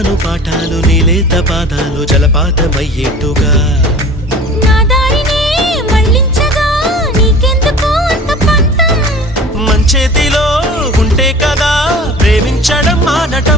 చెబుతాను పాఠాలు నీలేత పాదాలు జలపాతమయ్యేట్టుగా నా దారినే మళ్ళించగా నీకెందుకు అంత పంతం మంచేతిలో ఉంటే కదా ప్రేమించడం మానటం